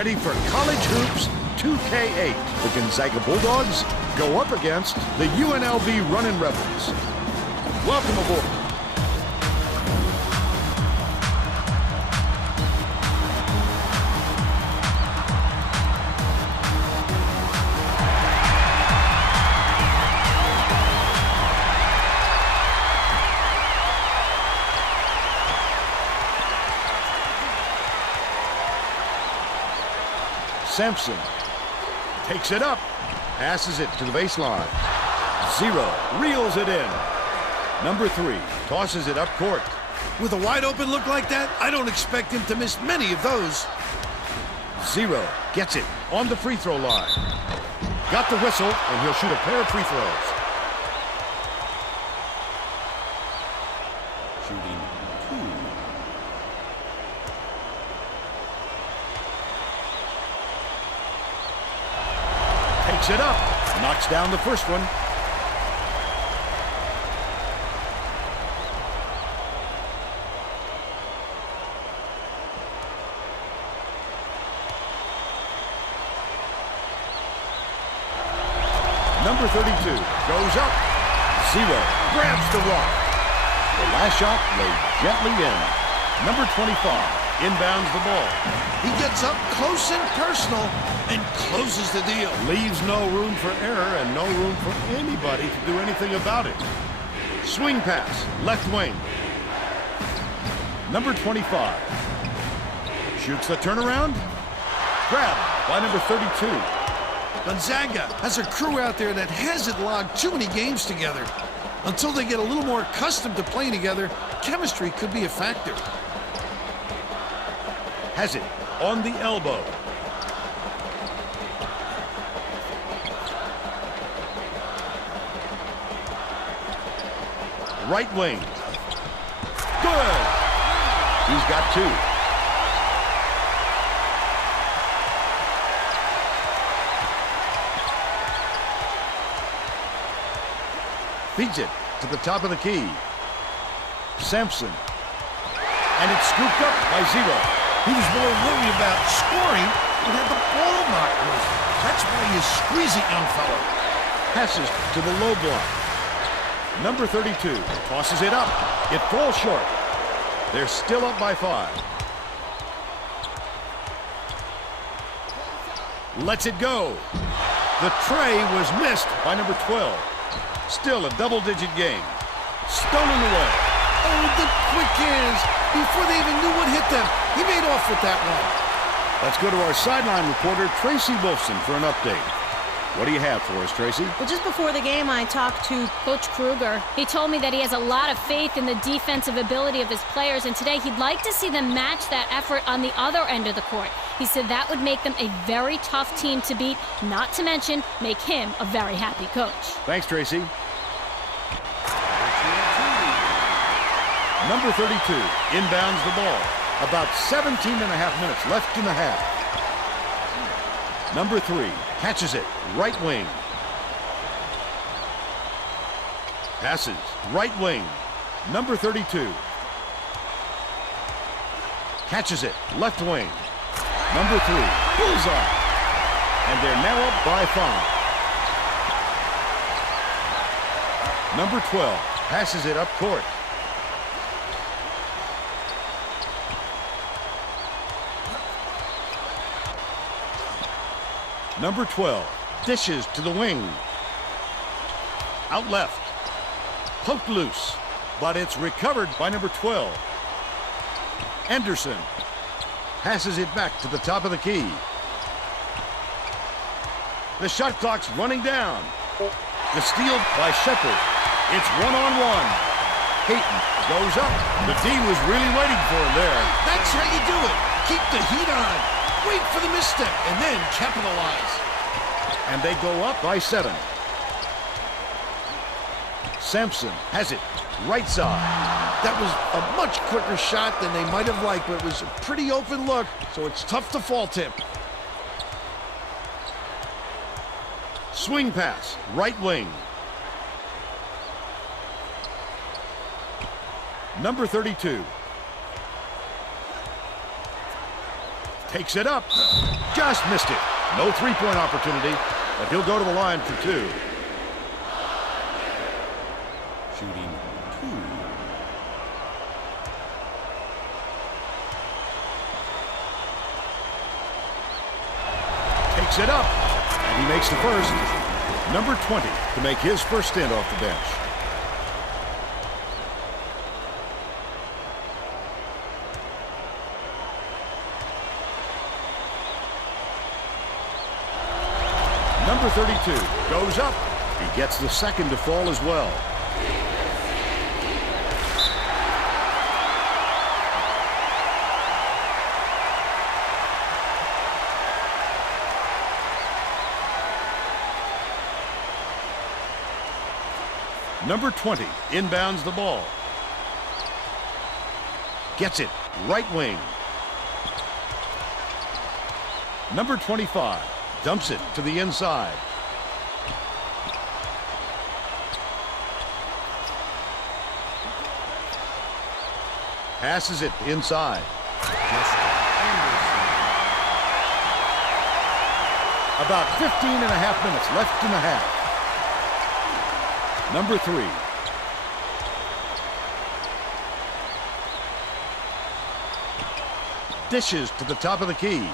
Ready for College Hoops 2K8. The Gonzaga Bulldogs go up against the UNLV Runnin' Rebels. Welcome aboard. Sampson takes it up, passes it to the baseline. Zero reels it in. Number 3 tosses it up court. With a wide open look like that, I don't expect him to miss many of those. Zero gets it on the free throw line. Got the whistle, and he'll shoot a pair of free throws. Shooting 2. Takes it up, knocks down the first one. Number 32 goes up. Zero grabs the rock. The last shot laid gently in. Number 25 inbounds the ball. He gets up close and personal and closes the deal. Leaves no room for error and no room for anybody to do anything about it. Swing pass, left wing. Number 25 shoots the turnaround. Grabbed by number 32. Gonzaga has a crew out there that hasn't logged too many games together. Until they get a little more accustomed to playing together, chemistry could be a factor. Has it on the elbow. Right wing. Good. He's got 2. Feeds it to the top of the key. Sampson. And it's scooped up by Zero. He was more worried about scoring than had the ball knocked loose. That's why he's squeezing young fellow. Passes to the low block. Number 32 tosses it up. It falls short. They're still up by 5. Lets it go. The tray was missed by number 12. Still a double-digit game. Stolen away. Oh, the quick hands. Before they even knew what hit them, he made off with that one. Let's go to our sideline reporter, Tracy Wolfson, for an update. What do you have for us, Tracy? Well, just before the game, I talked to Coach Kruger. He told me that he has a lot of faith in the defensive ability of his players, and today he'd like to see them match that effort on the other end of the court. He said that would make them a very tough team to beat, not to mention make him a very happy coach. Thanks, Tracy. Number 32 inbounds the ball. About 17 and a half minutes left in the half. Number 3 catches it, right wing. Passes, right wing. Number 32 catches it, left wing. Number 3, bullseye. And they're now up by 5. Number 12 passes it up court. Number 12 dishes to the wing. Out left. Poked loose, but it's recovered by number 12. Anderson passes it back to the top of the key. The shot clock's running down. The steal by Shepard. It's one-on-one. Payton goes up. The D was really waiting for him there. That's how you do it. Keep the heat on. Wait for the misstep and then capitalize. And they go up by 7. Sampson has it, right side. That was a much quicker shot than they might have liked, but it was a pretty open look, so it's tough to fault him. Swing pass, right wing. Number 32 Takes it up. Just missed it. No three-point opportunity, but he'll go to the line for two. Shooting two. Takes it up, and he makes the first. Number 20 to make his first stint off the bench. Number 32 goes up. He gets the second to fall as well. Number 20 inbounds the ball. Gets it, right wing. Number 25 dumps it to the inside. Passes it inside. About 15 and a half minutes left in the half. Number 3. Dishes to the top of the key.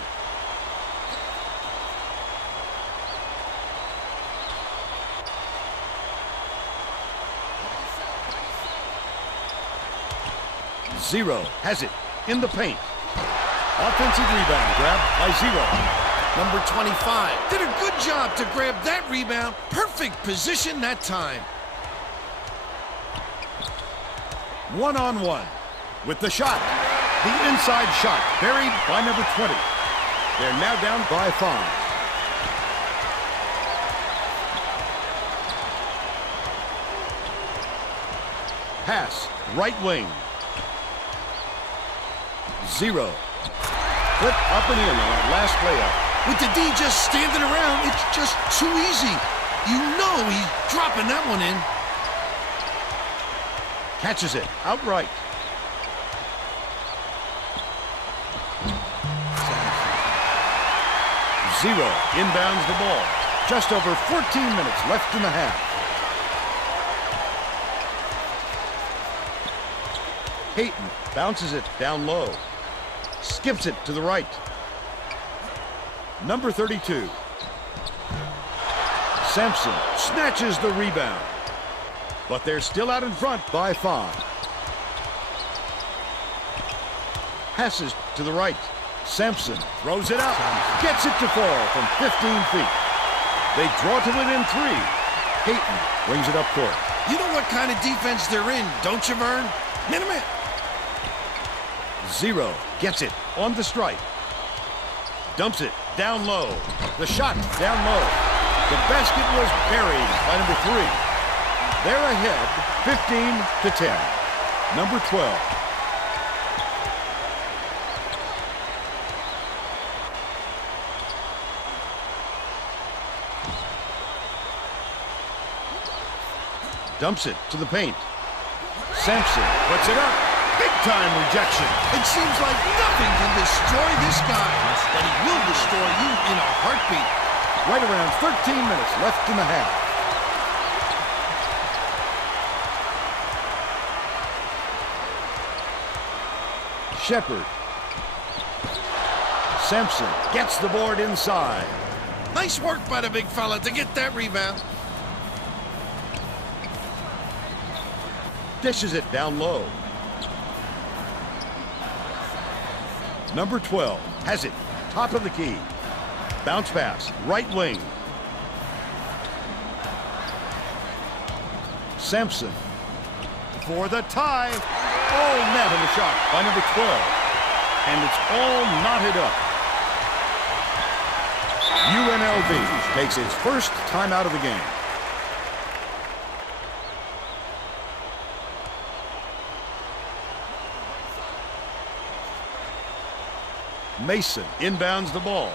Zero has it in the paint. Offensive rebound grabbed by Zero. Number 25 did a good job to grab that rebound. Perfect position that time. One-on-one with the shot. The inside shot buried by number 20. They're now down by 5. Pass, right wing. Zero. Flip up and in on that last layup. With the D just standing around, it's just too easy. You know he's dropping that one in. Catches it outright. Zero inbounds the ball. Just over 14 minutes left in the half. Peyton bounces it down low. Skips it to the right. Number 32. Sampson snatches the rebound. But they're still out in front by 5. Passes to the right. Sampson throws it out. Gets it to fall from 15 feet. They draw to within 3. Peyton brings it up court. You know what kind of defense they're in, don't you, Vern? Minute. Zero gets it on the strike. Dumps it down low. The shot down low. The basket was buried by number 3. They're ahead 15 to 10. Number 12. Dumps it to the paint. Sampson puts it up. Big-time rejection. It seems like nothing can destroy this guy, but he will destroy you in a heartbeat. Right around 13 minutes left in the half. Shepard. Sampson gets the board inside. Nice work by the big fella to get that rebound. Dishes it down low. Number 12 has it, top of the key. Bounce pass, right wing. Sampson for the tie. Oh, net on the shot by number 12. And it's all knotted up. UNLV takes its first timeout of the game. Mason inbounds the ball.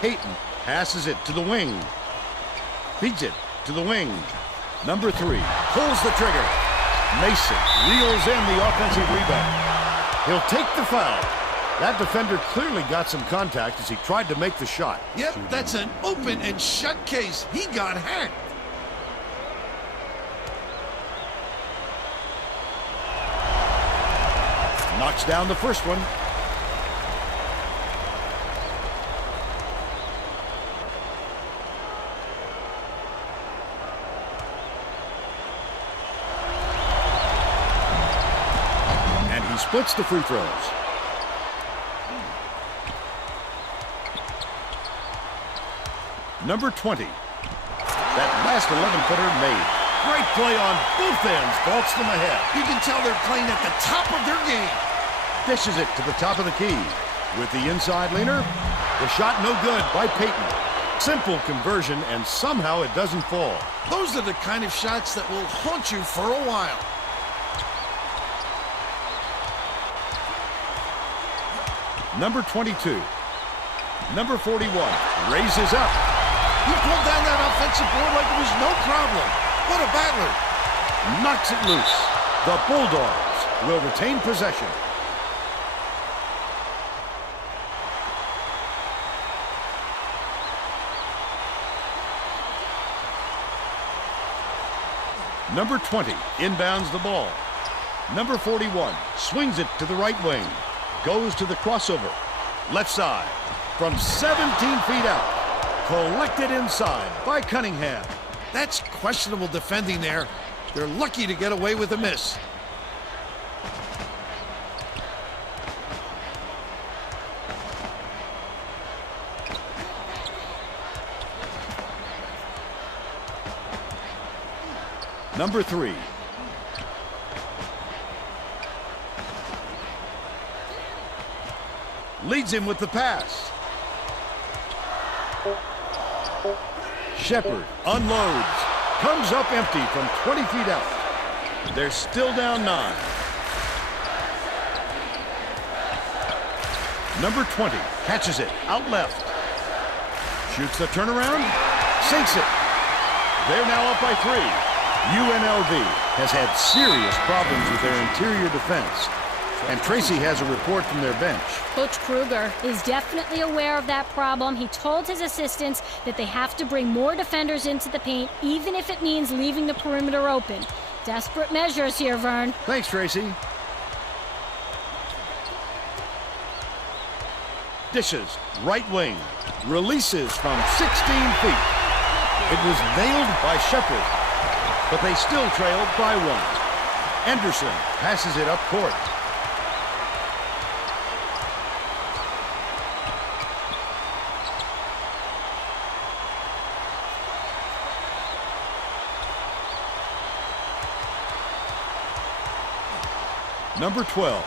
Peyton passes it to the wing. Feeds it to the wing. Number 3 pulls the trigger. Mason reels in the offensive rebound. He'll take the foul. That defender clearly got some contact as he tried to make the shot. Yep, that's an open and shut case. He got hacked. Knocks down the first one. And he splits the free throws. Number 20. That last 11-footer made. Great play on both ends. Vaults them ahead. You can tell they're playing at the top of their game. Dishes it to the top of the key. With the inside leaner, the shot no good by Peyton. Simple conversion, and somehow it doesn't fall. Those are the kind of shots that will haunt you for a while. Number 22. Number 41 raises up. He pulled down that offensive board like it was no problem. What a battler. Knocks it loose. The Bulldogs will retain possession. Number 20 inbounds the ball. Number 41 swings it to the right wing. Goes to the crossover. Left side. From 17 feet out. Collected inside by Cunningham. That's questionable defending there. They're lucky to get away with a miss. Number 3. Leads him with the pass. Shepard unloads. Comes up empty from 20 feet out. They're still down 9. Number 20 catches it out left. Shoots the turnaround. Sinks it. They're now up by 3. UNLV has had serious problems with their interior defense. And Tracy has a report from their bench. Coach Kruger is definitely aware of that problem. He told his assistants that they have to bring more defenders into the paint, even if it means leaving the perimeter open. Desperate measures here, Vern. Thanks, Tracy. Dishes, right wing. Releases from 16 feet. It was nailed by Shepard, but they still trailed by 1. Anderson passes it up court. Number 12.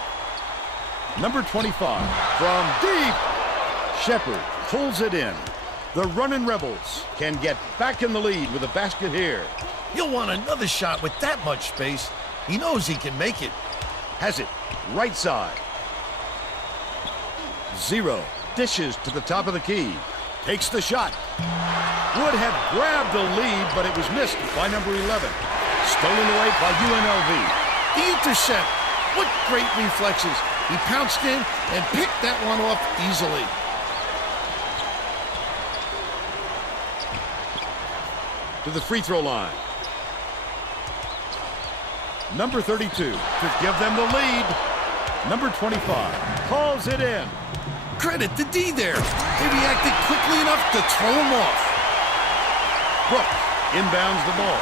Number 25. From deep. Shepard pulls it in. The running Rebels can get back in the lead with a basket here. He'll want another shot with that much space. He knows he can make it. Has it. Right side. 0. Dishes to the top of the key. Takes the shot. Would have grabbed the lead, but it was missed by number 11. Stolen away by UNLV. The intercept. What great reflexes. He pounced in and picked that one off easily. To the free throw line. Number 32 to give them the lead. Number 25 calls it in. Credit to D there. They reacted quickly enough to throw him off. Brooks inbounds the ball.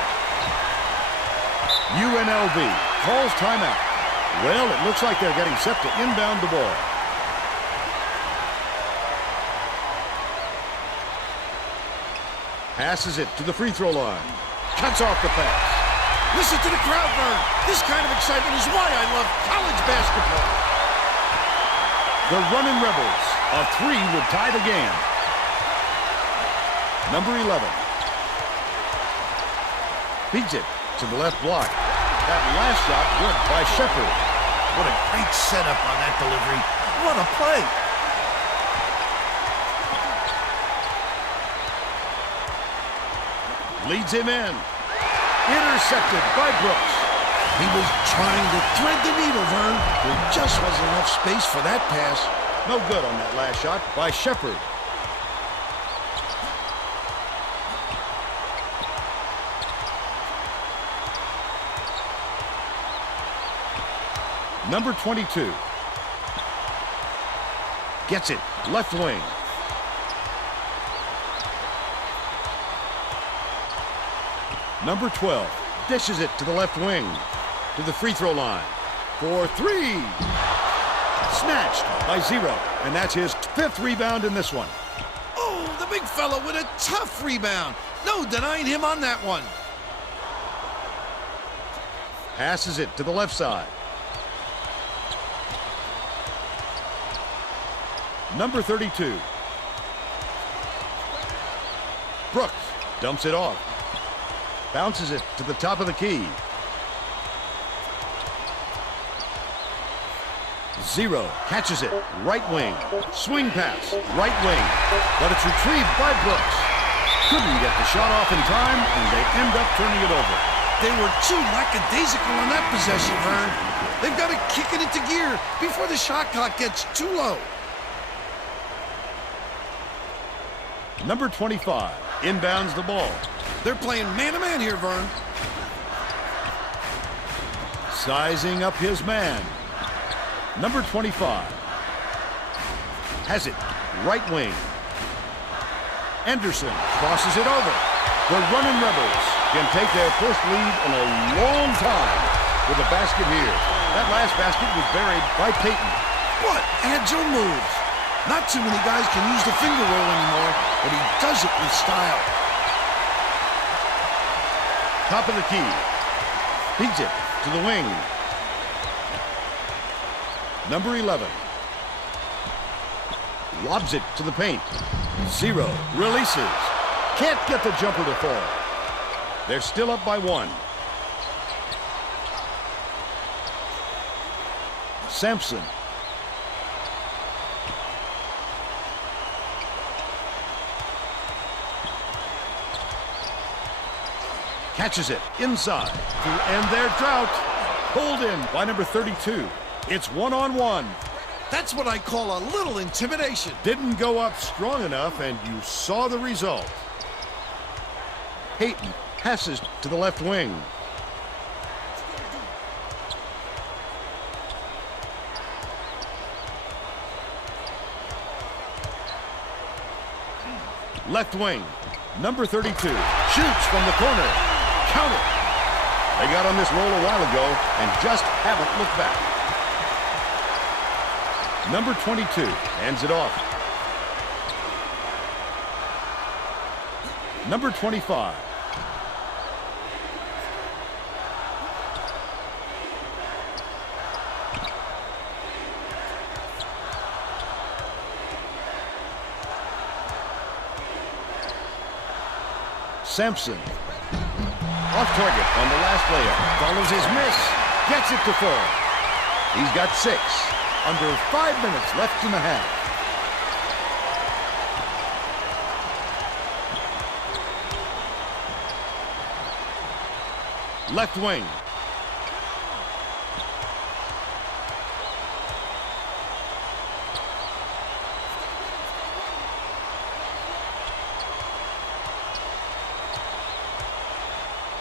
UNLV calls timeout. Well, it looks like they're getting set to inbound the ball. Passes it to the free throw line. Cuts off the pass. Listen to the crowd, Vern. This kind of excitement is why I love college basketball. The running Rebels of 3 would tie the game. Number 11. Feeds it to the left block. That last shot good by Shepard. What a great setup on that delivery. What a play. Leads him in. Intercepted by Brooks. He was trying to thread the needle, Vern. There just wasn't enough space for that pass. No good on that last shot by Shepard. Number 22. Gets it. Left wing. Number 12 dishes it to the left wing, to the free throw line for three. Snatched by Zero, and that's his 5th rebound in this one. Oh, the big fella with a tough rebound. No denying him on that one. Passes it to the left side. Number 32. Brooks dumps it off. Bounces it to the top of the key. Zero catches it. Right wing. Swing pass. Right wing. But it's retrieved by Brooks. Couldn't get the shot off in time, and they end up turning it over. They were too lackadaisical on that possession, Vern. They've got to kick it into gear before the shot clock gets too low. Number 25 inbounds the ball. They're playing man-to-man here, Vern. Sizing up his man. Number 25 has it. Right wing. Anderson crosses it over. The running Rebels can take their first lead in a long time with a basket here. That last basket was buried by Payton. What agile moves. Not too many guys can use the finger roll anymore, but he does it with style. Top of the key. Feeds it to the wing. Number 11. Lobs it to the paint. Zero. Releases. Can't get the jumper to fall. They're still up by 1. Sampson. Catches it inside to end their drought. Pulled in by number 32. It's 1-on-1. That's what I call a little intimidation. Didn't go up strong enough, and you saw the result. Payton passes to the left wing. Left wing. Number 32 shoots from the corner. Count it. They got on this roll a while ago and just haven't looked back. Number 22 hands it off. Number 25. Sampson. Off target on the last layup. Follows his miss. Gets it to fall. He's got 6. Under 5 minutes left in the half. Left wing.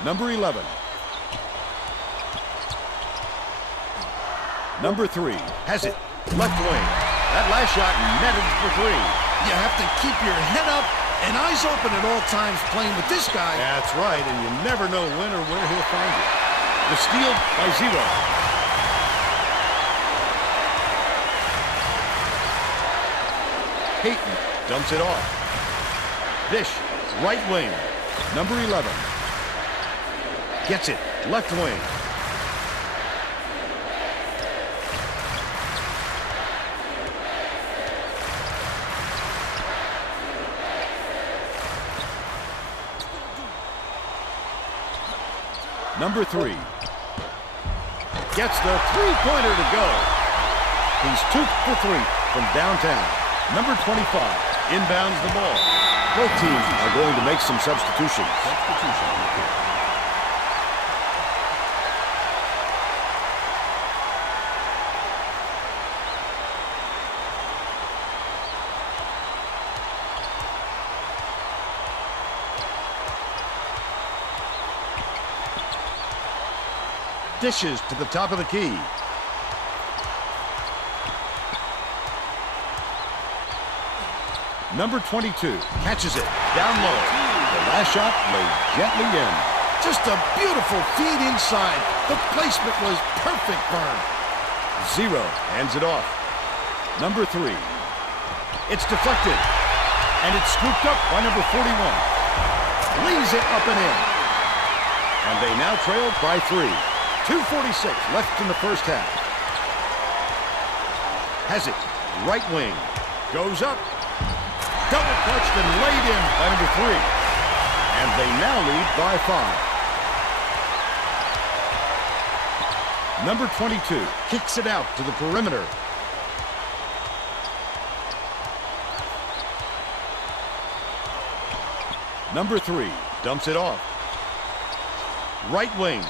Number 11. Number 3 has it. Left wing. That last shot netted for 3. You have to keep your head up and eyes open at all times playing with this guy. That's right, and you never know when or where he'll find you. The steal by Zero. Payton dumps it off. Dish, right wing. Number 11. Gets it, left wing. Number 3 gets the three-pointer to go. He's 2 for 3 from downtown. Number 25 inbounds the ball. Both teams are going to make some substitutions. Dishes to the top of the key. Number 22 catches it down low. The last shot laid gently in. Just a beautiful feed inside. The placement was perfect for him. Zero hands it off. Number 3. It's deflected. And it's scooped up by number 41. Leaves it up and in. And they now trail by 3. 2:46 left in the first half. Has it. Right wing. Goes up. Double clutched and laid in by number 3. And they now lead by 5. Number 22 kicks it out to the perimeter. Number 3 dumps it off. Right wing.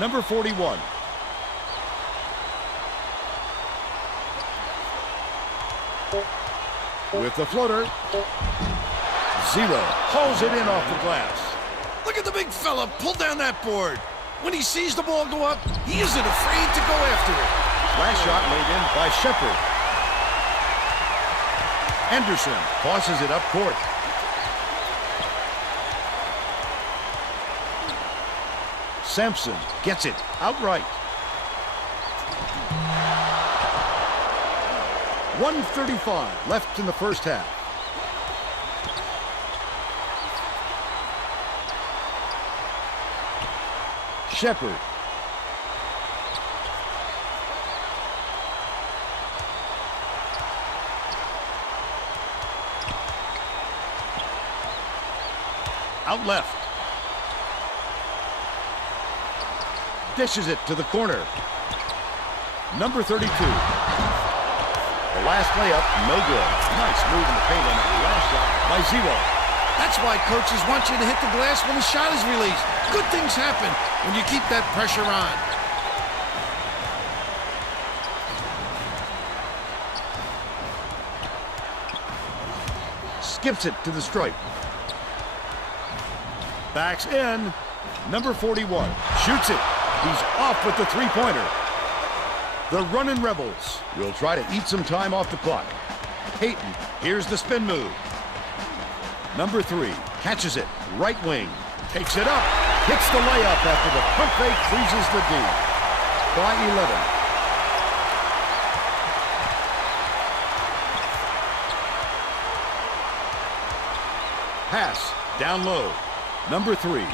Number 41. With the floater. Zero. Hauls it in off the glass. Look at the big fella pull down that board. When he sees the ball go up, he isn't afraid to go after it. Last shot laid in by Shepard. Anderson tosses it up court. Sampson gets it outright. 1:35 left in the first half. Shepard. Out left. Dishes it to the corner. Number 32. The last layup, no good. Nice move in the paint on that last shot by Zero. That's why coaches want you to hit the glass when the shot is released. Good things happen when you keep that pressure on. Skips it to the stripe. Backs in. Number 41 shoots it. He's off with the three-pointer. The running Rebels will try to eat some time off the clock. Hayton, here's the spin move. Number 3 catches it. Right wing. Takes it up. Hits the layup after the pump fake freezes the D. By 11. Pass. Down low. Number 3.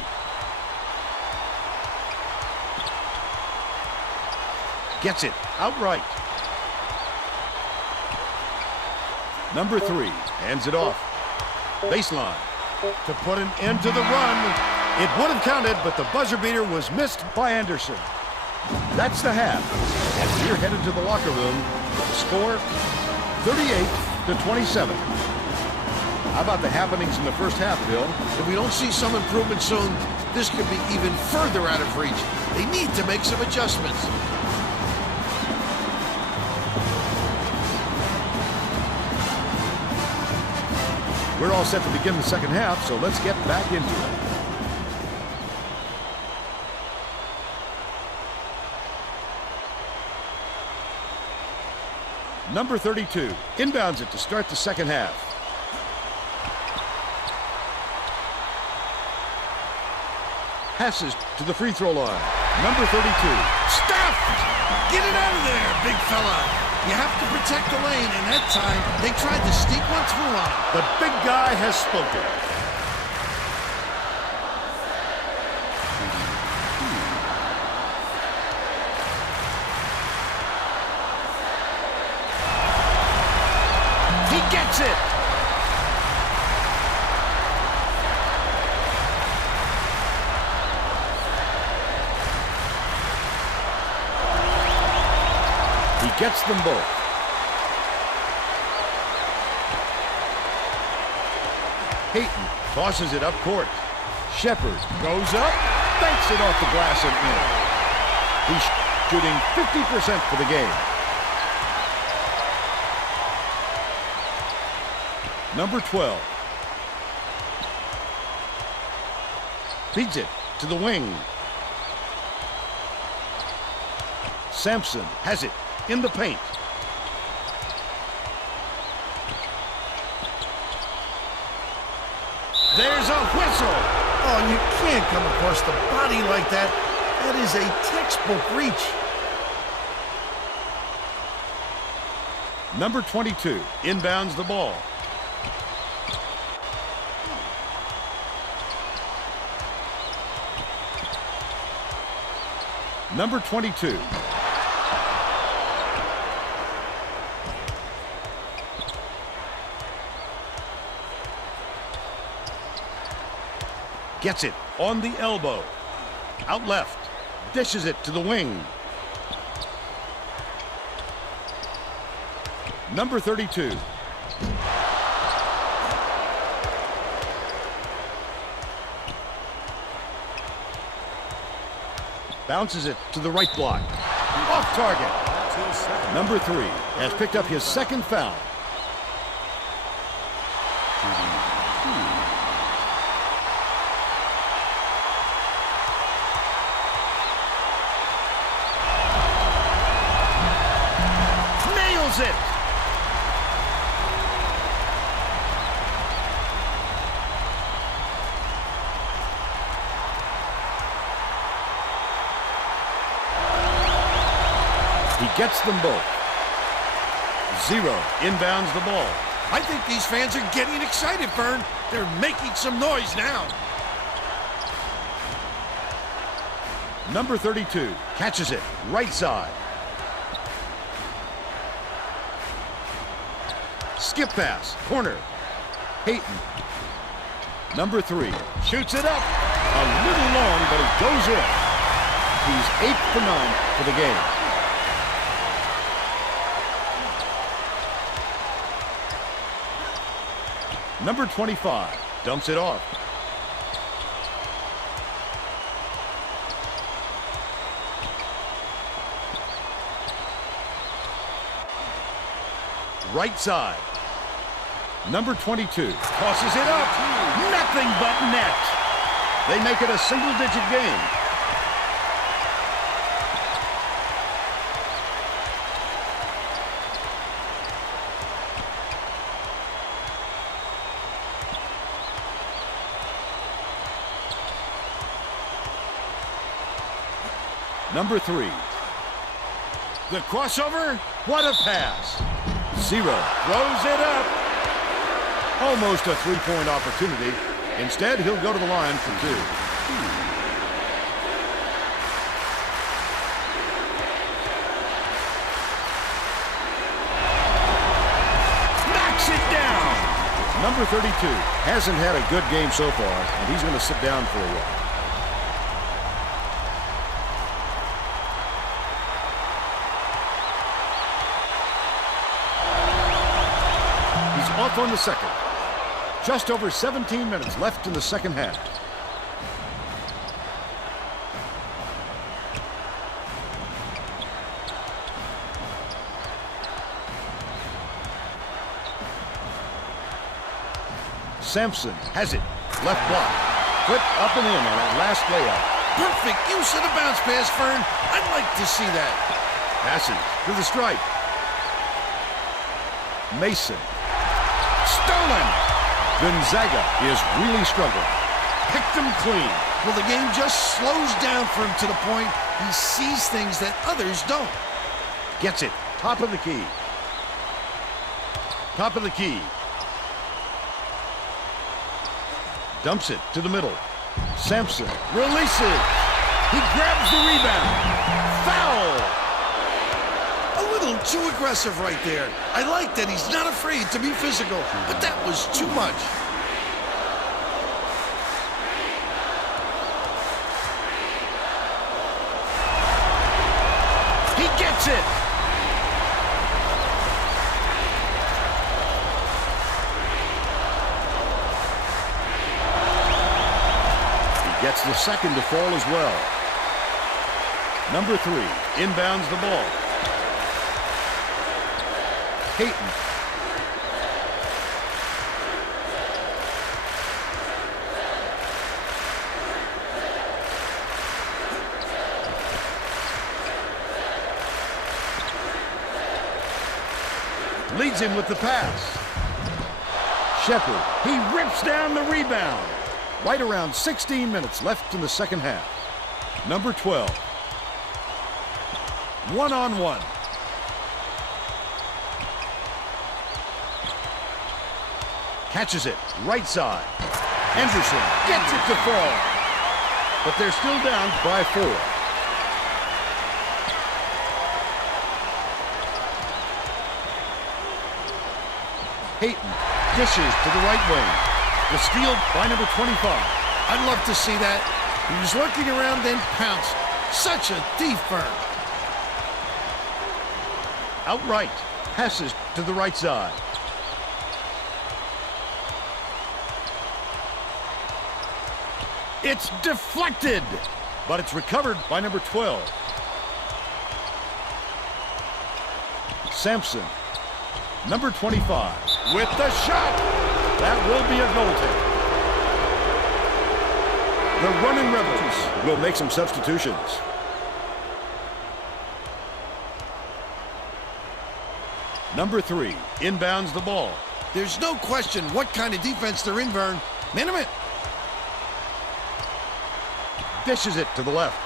Gets it outright. Number 3 hands it off. Baseline to put an end to the run. It would have counted, but the buzzer beater was missed by Anderson. That's the half. And we're headed to the locker room with the score 38-27. How about the happenings in the first half, Bill? If we don't see some improvement soon, this could be even further out of reach. They need to make some adjustments. We're all set to begin the second half, so let's get back into it. Number 32 inbounds it to start the second half. Passes to the free throw line. Number 32. Stuffed! Get it out of there, big fella. You have to protect the lane, and that time they tried to sneak one through on him. The big guy has spoken. He gets it. gets them both. Peyton tosses it up court. Shepard goes up, banks it off the glass and in. He's shooting 50% for the game. Number 12. Feeds it to the wing. Sampson has it in the paint. There's a whistle. Oh, you can't come across the body like that. That is a textbook reach. Number 22 inbounds the ball. Number 22. Gets it on the elbow. Out left. Dishes it to the wing. Number 32. Bounces it to the right block. Off target. Number 3 has picked up his second foul. Nails it. He gets them both. 0 inbounds the ball. I think these fans are getting excited, Vern. They're making some noise now. Number 32 catches it right side. Skip pass, corner. Peyton. Number 3 shoots it up. A little long, but it goes in. He's 8 for 9 for the game. Number 25 dumps it off. Right side. Number 22 tosses it up. Nothing but net. They make it a single-digit game. Number 3. The crossover. What a pass. 0 throws it up. Almost a three-point opportunity. Instead, he'll go to the line for 2. Knocks it down. Number 32 hasn't had a good game so far, and he's going to sit down for a while. Off on the second. Just over 17 minutes left in the second half. Sampson has it. Left block. Put up and in on that last layup. Perfect use of the bounce pass, Vern. I'd like to see that. Passing to the stripe. Mason. Stolen! Gonzaga is really struggling. Picked him clean. Well, the game just slows down for him to the point he sees things that others don't. Gets it. Top of the key. Top of the key. Dumps it to the middle. Sampson releases. He grabs the rebound. Foul! A little too aggressive right there. I like that he's not afraid to be physical, but that was too much. He gets it. Gets the second to fall as well. Number 3 inbounds the ball. Peyton. Leads him with the pass. Shepard, he rips down the rebound. Right around 16 minutes left in the second half. Number 12. One-on-one. Catches it, right side. Anderson gets it to fall. But they're still down by 4. Peyton dishes to the right wing. The steal by number 25. I'd love to see that. He was lurking around, then pounced. Such a defense. Outright. Passes to the right side. It's deflected, but it's recovered by number 12. Sampson, number 25, with the shot. That will be a goal kick. The running Rebels will make some substitutions. Number 3 inbounds the ball. There's no question what kind of defense they're in, Vern. Minimum. Dishes it to the left.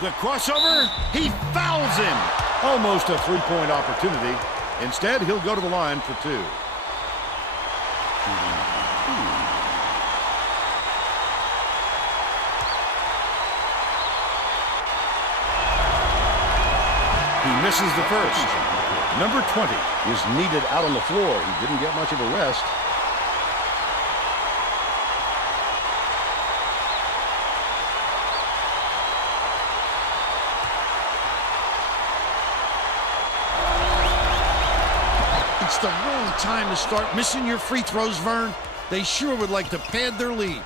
The crossover, he fouls him. Almost a three-point opportunity. Instead, he'll go to the line for 2. He misses the first. Number 20 is needed out on the floor. He didn't get much of a rest. It's the wrong time to start missing your free throws, Vern. They sure would like to pad their lead.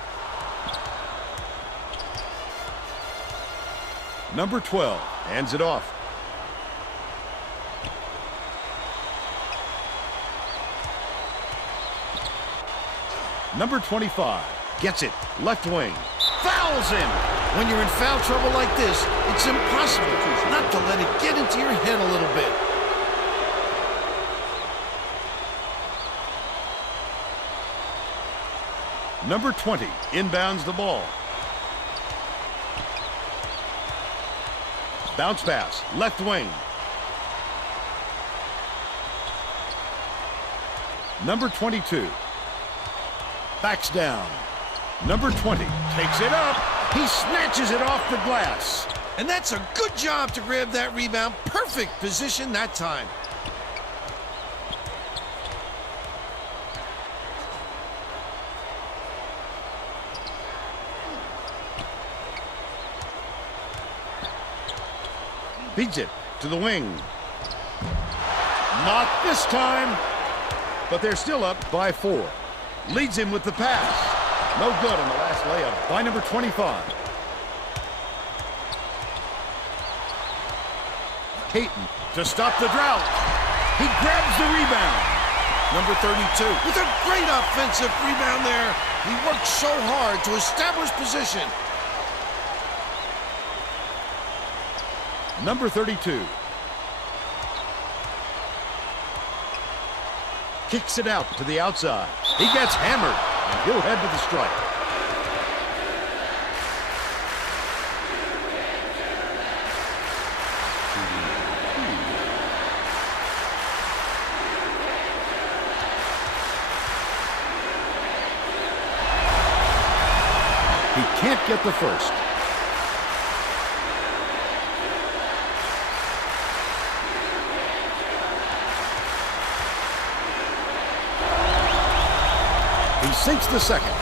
Number 12 hands it off. Number 25 gets it, left wing, fouls him. When you're in foul trouble like this, it's impossible not to let it get into your head a little bit. Number 20 inbounds the ball. Bounce pass, left wing. Number 22 backs down. Number 20 takes it up. He snatches it off the glass. And that's a good job to grab that rebound. Perfect position that time. Beats it to the wing. Not this time. But they're still up by 4. Leads him with the pass. No good on the last layup by number 25. Peyton to stop the drought. He grabs the rebound. Number 32 with a great offensive rebound there. He worked so hard to establish position. Number 32 kicks it out to the outside. He gets hammered, and he'll head to the strike. He can't get the first. He sinks the second.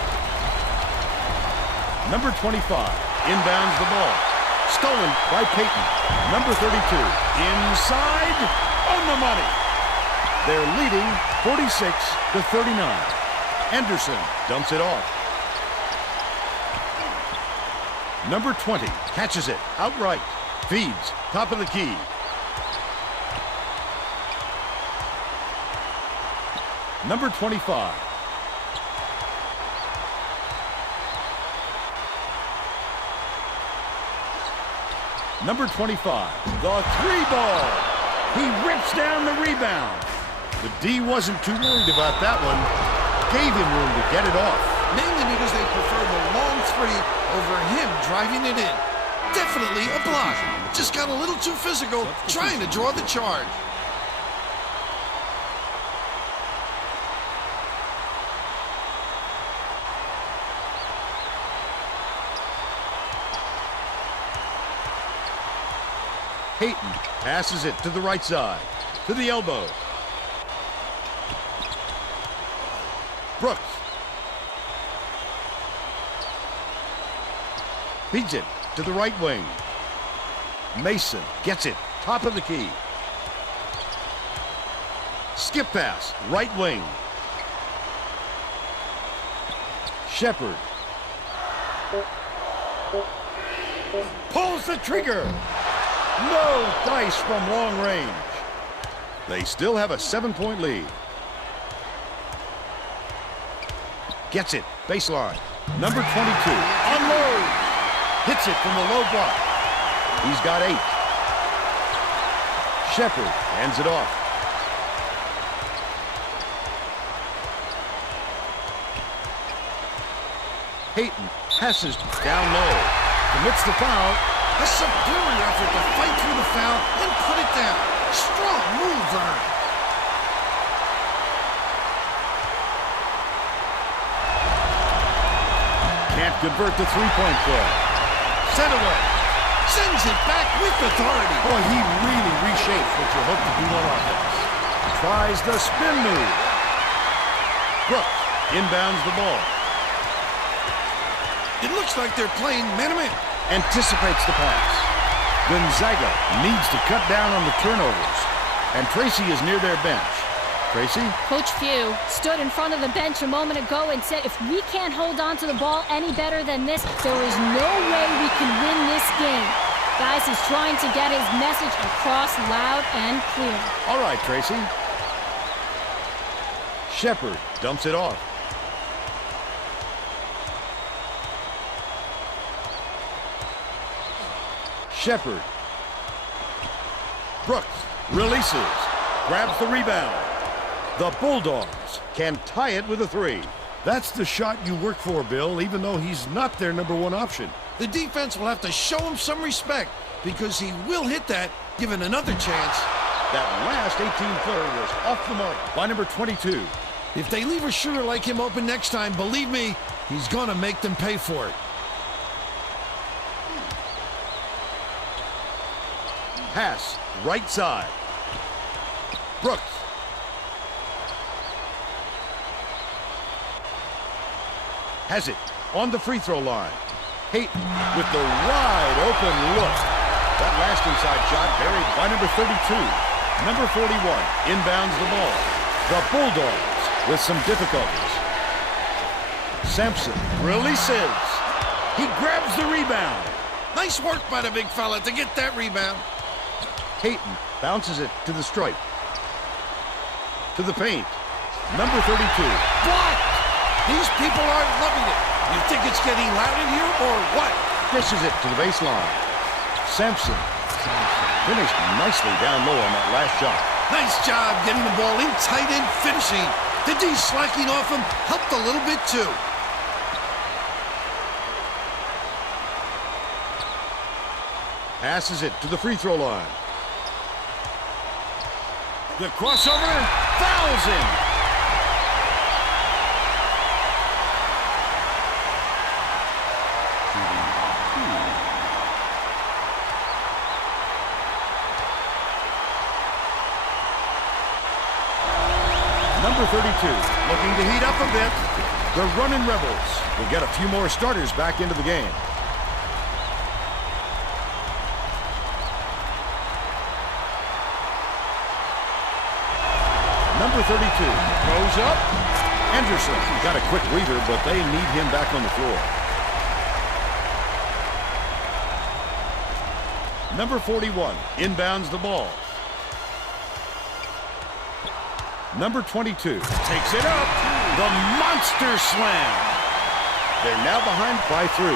Number 25 inbounds the ball. Stolen by Peyton. Number 32 inside on the money. They're leading 46-39. Anderson dumps it off. Number 20 catches it outright. Feeds, top of the key. Number 25. Number 25, the three ball. He rips down the rebound. The D wasn't too worried about that one. Gave him room to get it off. Mainly because they prefer the long three over him driving it in. Definitely a block. Just got a little too physical, trying to draw the charge. Hayton passes it to the right side, to the elbow. Brooks. Feeds it to the right wing. Mason gets it, top of the key. Skip pass, right wing. Shepard. Pulls the trigger. No dice from long range. They still have a 7-point lead. Gets it, baseline. Number 22, unloads. Hits it from the low block. He's got 8. Shepard hands it off. Hayton passes down low. Commits the foul. A superior effort to fight through the foul and put it down. Strong move, Vern. Can't convert the three-point play. Sent away. Sends it back with authority. Boy, he really reshapes what you hope to do on offense. Tries the spin move. Brooks inbounds the ball. It looks like they're playing man-to-man. Anticipates the pass. Gonzaga needs to cut down on the turnovers. And Tracy is near their bench. Tracy? Coach Few stood in front of the bench a moment ago and said, if we can't hold on to the ball any better than this, there is no way we can win this game. Guys, he's trying to get his message across loud and clear. All right, Tracy. Shepard dumps it off. Shepard. Brooks releases. Grabs the rebound. The Bulldogs can tie it with a 3. That's the shot you work for, Bill, even though he's not their number 1 option. The defense will have to show him some respect because he will hit that given another chance. That last 18-footer was off the mark by number 22. If they leave a shooter like him open next time, believe me, he's going to make them pay for it. Pass, right side. Brooks. Has it on the free throw line. Hayton with the wide open look. That last inside shot buried by number 32. Number 41 inbounds the ball. The Bulldogs with some difficulties. Sampson releases. He grabs the rebound. Nice work by the big fella to get that rebound. Hayton bounces it to the stripe. To the paint. Number 32. Blocked! These people aren't loving it. You think it's getting loud in here or what? Dishes it to the baseline. Sampson finished nicely down low on that last shot. Nice job getting the ball in tight and finishing. The D slacking off him helped a little bit too. Passes it to the free throw line. The crossover fouls him. Number 32, looking to heat up a bit. The running Rebels will get a few more starters back into the game. Number 32 throws up Anderson got a quick breather, but they need him back on the floor. Number 41 inbounds the ball. Number 22 takes it up. The monster slam. They're now behind by 3.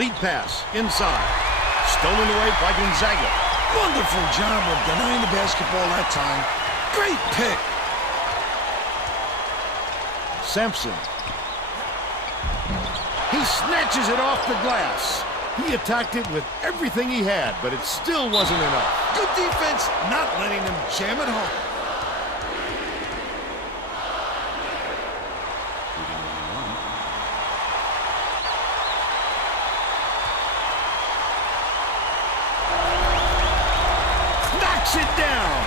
Lead pass inside. Stolen away by Gonzaga. Wonderful job of denying the basketball that time. Great pick. Sampson. He snatches it off the glass. He attacked it with everything he had, but it still wasn't enough. Good defense, not letting them jam it home. Knocks it down.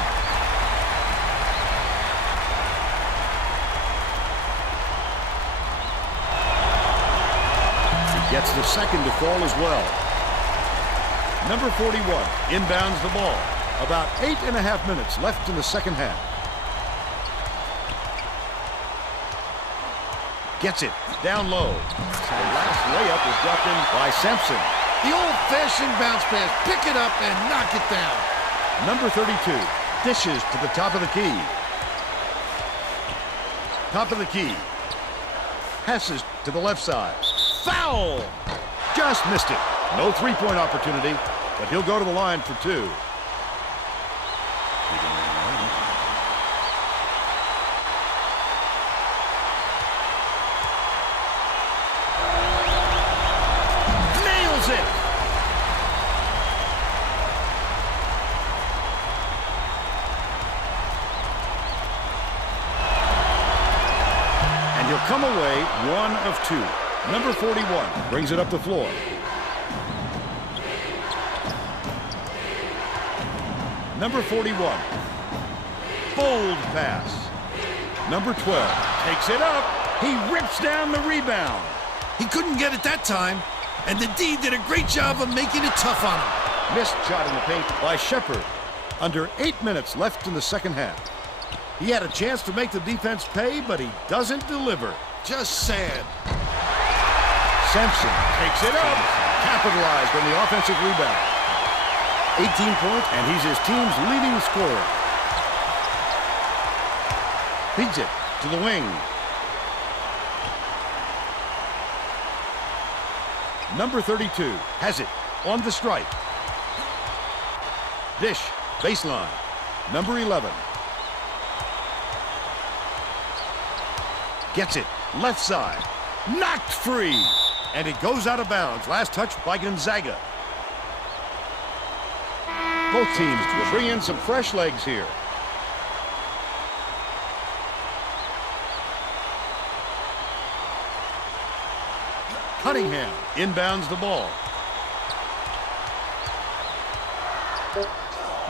Gets the second to fall as well. Number 41 inbounds the ball. About 8.5 minutes left in the second half. Gets it down low. The last layup was dropped in by Sampson. The old-fashioned bounce pass. Pick it up and knock it down. Number 32 dishes to the top of the key. Top of the key. Passes to the left side. Foul! Just missed it. No three-point opportunity, but he'll go to the line for 2. Nails it! And he'll come away 1 of 2. Number 41 brings it up the floor. Number 41. Bold pass. Number 12 takes it up. He rips down the rebound. He couldn't get it that time, and the D did a great job of making it tough on him. Missed shot in the paint by Shepard. Under 8 minutes left in the second half. He had a chance to make the defense pay, but he doesn't deliver. Just sad. Sampson takes it up. Capitalized on the offensive rebound. 18 points, and he's his team's leading scorer. Feeds it to the wing. Number 32 has it on the stripe. Dish, baseline. Number 11. Gets it, left side. Knocked free. And it goes out of bounds. Last touch by Gonzaga. Both teams will bring in some fresh legs here. Cunningham inbounds the ball.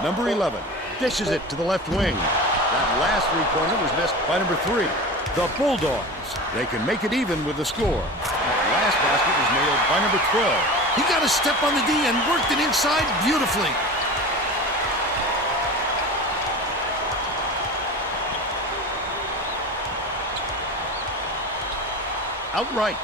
Number 11 dishes it to the left wing. That last three-pointer was missed by number 3. The Bulldogs, they can make it even with the score. That last basket was nailed by number 12. He got a step on the D and worked it inside beautifully. Outright.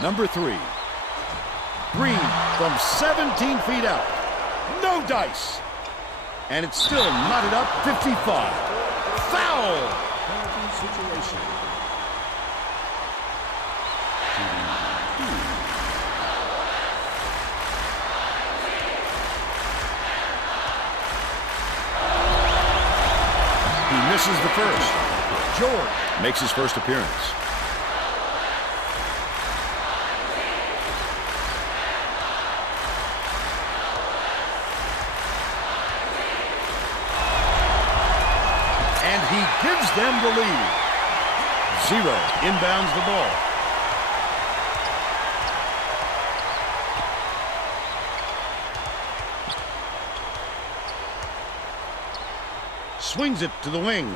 Number 3. Green from 17 feet out. No dice. And it's still knotted up 55. Foul. Situation. He misses the first. George makes his first appearance. And he gives them the lead. 0 inbounds the ball. Swings it to the wing.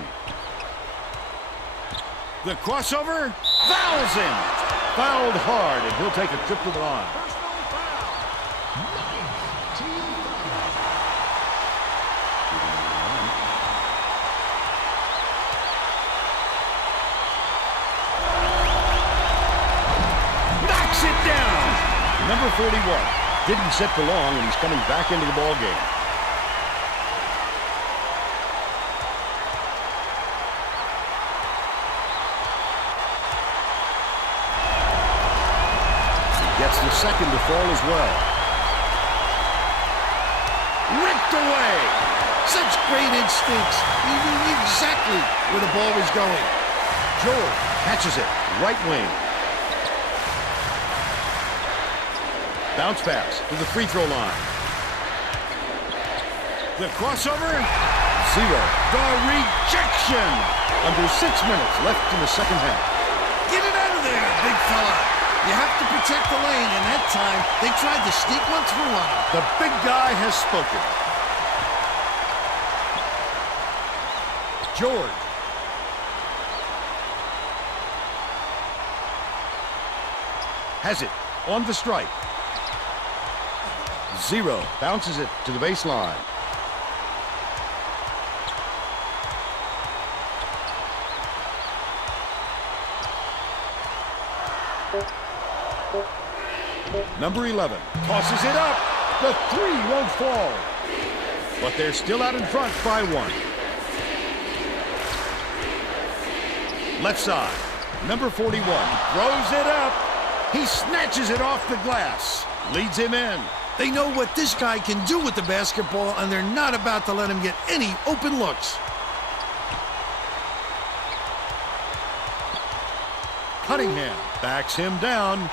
The crossover. Fouls him. Fouled hard, and he'll take a trip to the line. Knocks it down. Number 41 didn't sit for long, and he's coming back into the ball game. Gets the second to fall as well. Ripped away. Such great instincts. He knew exactly where the ball was going. George catches it. Right wing. Bounce pass to the free throw line. The crossover. Zero. The rejection. Under 6 minutes left in the second half. Get it out of there, big fella. You have to protect the lane, and that time, they tried to sneak one through on him. The big guy has spoken. George. Has it on the strike. Zero. Bounces it to the baseline. Number 11 tosses it up. The three won't fall. But they're still out in front by one. Left side. Number 41 throws it up. He snatches it off the glass. Leads him in. They know what this guy can do with the basketball, and they're not about to let him get any open looks. Cunningham backs him down.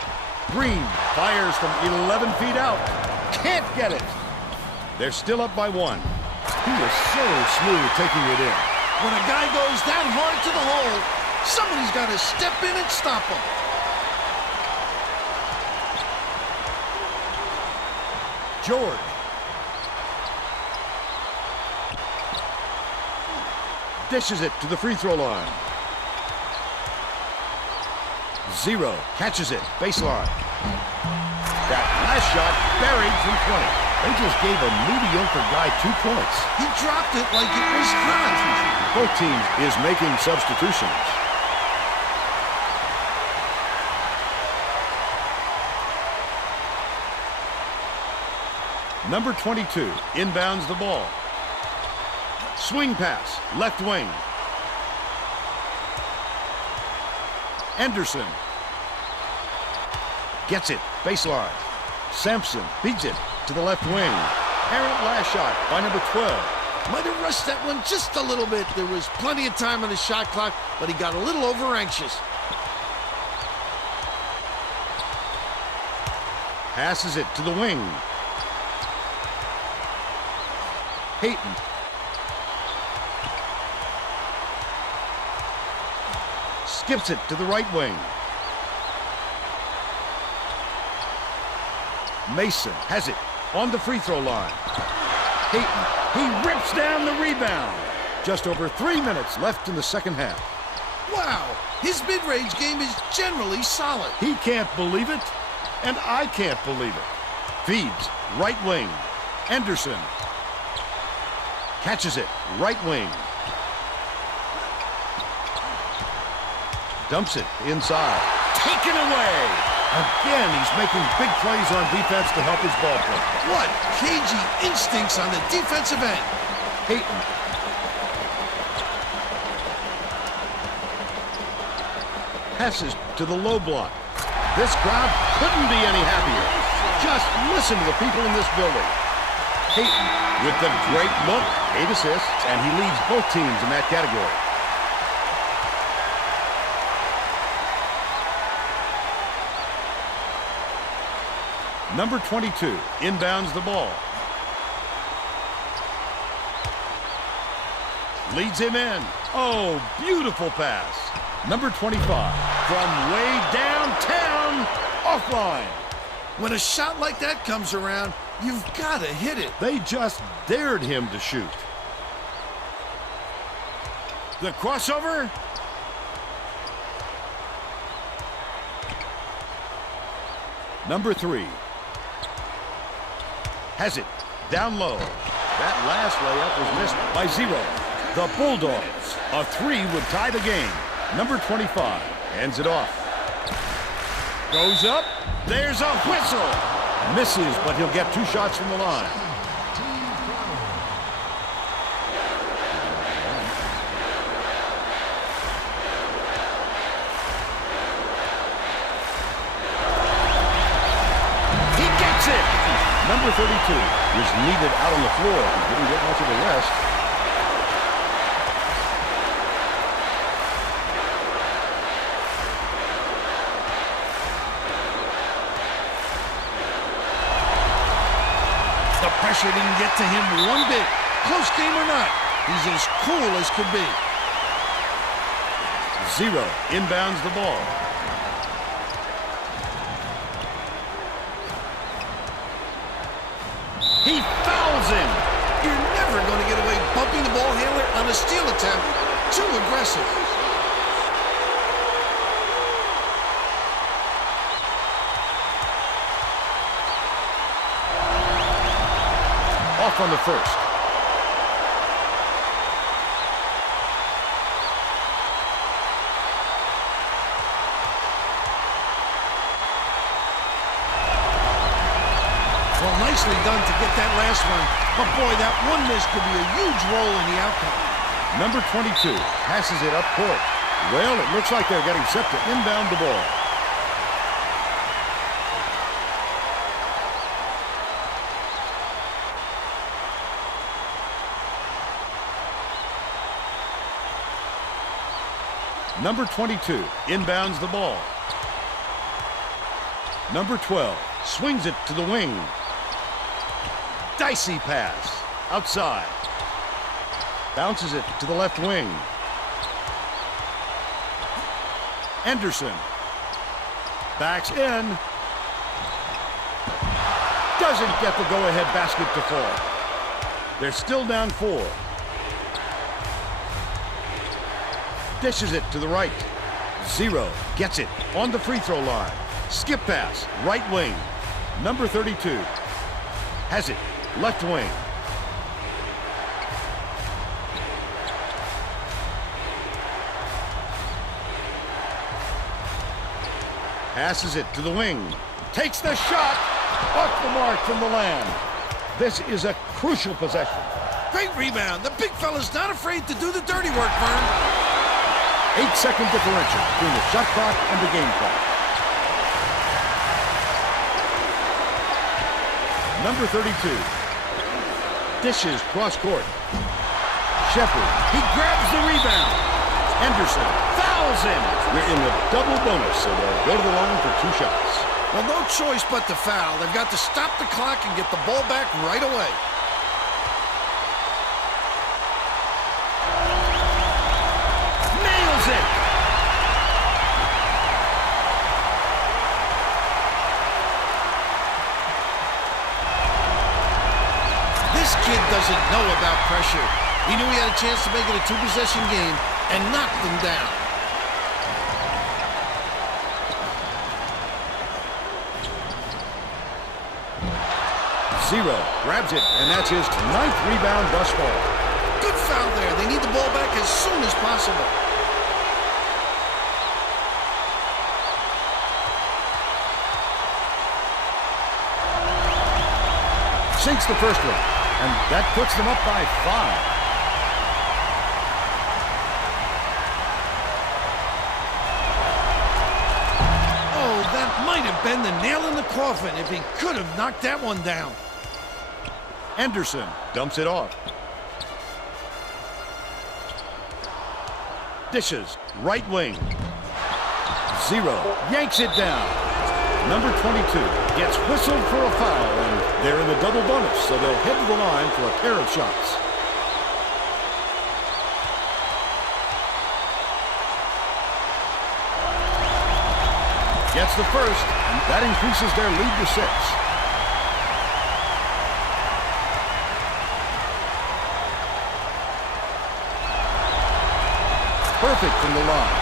Green fires from 11 feet out. Can't get it. They're still up by one. He is so smooth taking it in. When a guy goes that hard to the hole, somebody's got to step in and stop him. George. Dishes it to the free throw line. Zero. Catches it. Baseline. That last shot buried from 20. They just gave a mediocre guy 2 points. He dropped it like it was hot. Both teams is making substitutions. Number 22 inbounds the ball. Swing pass, left wing. Anderson gets it, baseline. Sampson beats it to the left wing. Errant last shot by number 12. Might have rushed that one just a little bit. There was plenty of time on the shot clock, but he got a little over anxious. Passes it to the wing. Payton. Skips it to the right wing. Mason has it on the free throw line. Payton, he rips down the rebound. Just over 3 minutes left in the second half. Wow, his mid-range game is generally solid. He can't believe it, and I can't believe it. Feeds, right wing. Anderson. Catches it, right wing. Dumps it inside. Taken away. Again, he's making big plays on defense to help his ball play. What cagey instincts on the defensive end. Payton. Passes to the low block. This crowd couldn't be any happier. Just listen to the people in this building. Payton with the great look, 8 assists, and he leads both teams in that category. Number 22 inbounds the ball. Leads him in. Oh, beautiful pass. Number 25 from way downtown, offline. When a shot like that comes around, you've got to hit it. They just dared him to shoot. The crossover. Number 3. Has it. Down low. That last layup was missed by 0. The Bulldogs, a 3 would tie the game. Number 25 hands it off. Goes up. There's a whistle. Misses, but he'll get 2 shots from the line. He gets it. Number 32 was needed out on the floor. He didn't get much of a rest. The pressure didn't get to him one bit. Close game or not, he's as cool as could be. 0 inbounds the ball. He fouls him. You're never going to get away bumping the ball handler on a steal attempt. Too aggressive. Off on the first. Well, nicely done to get that last one. But boy, that one miss could be a huge role in the outcome. Number 22 passes it up court. Well, it looks like they're getting set to inbound the ball. Number 22 inbounds the ball. Number 12 swings it to the wing. Dicey pass. Outside. Bounces it to the left wing. Anderson. Backs in. Doesn't get the go-ahead basket to fall. They're still down 4. Dishes it to the right. 0 gets it on the free throw line. Skip pass, right wing. Number 32 has it, left wing. Passes it to the wing. Takes the shot. Off the mark from the land. This is a crucial possession. Great rebound. The big fella's not afraid to do the dirty work, Vern. 8-second differential between the shot clock and the game clock. Number 32. Dishes cross court. Shepard. He grabs the rebound. Anderson fouls him. We're in the double bonus, so they'll go to the line for 2 shots. Well, no choice but to foul. They've got to stop the clock and get the ball back right away. Nails it. This kid doesn't know about pressure. He knew he had a chance to make it a 2-possession game and knocked them down. Zero grabs it, and that's his 9th rebound thus far. Good foul there. They need the ball back as soon as possible. Sinks the first one, and that puts them up by 5. Oh, that might have been the nail in the coffin if he could have knocked that one down. Anderson dumps it off. Dishes, right wing. 0 yanks it down. Number 22 gets whistled for a foul, and they're in the double bonus, so they'll head to the line for a pair of shots. Gets the first, and that increases their lead to 6. perfect from the line.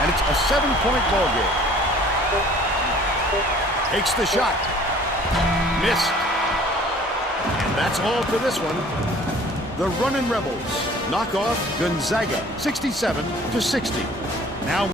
And it's a 7-point ball game. Takes the shot. Missed. And that's all for this one. The Runnin' Rebels knock off Gonzaga 67-60. Now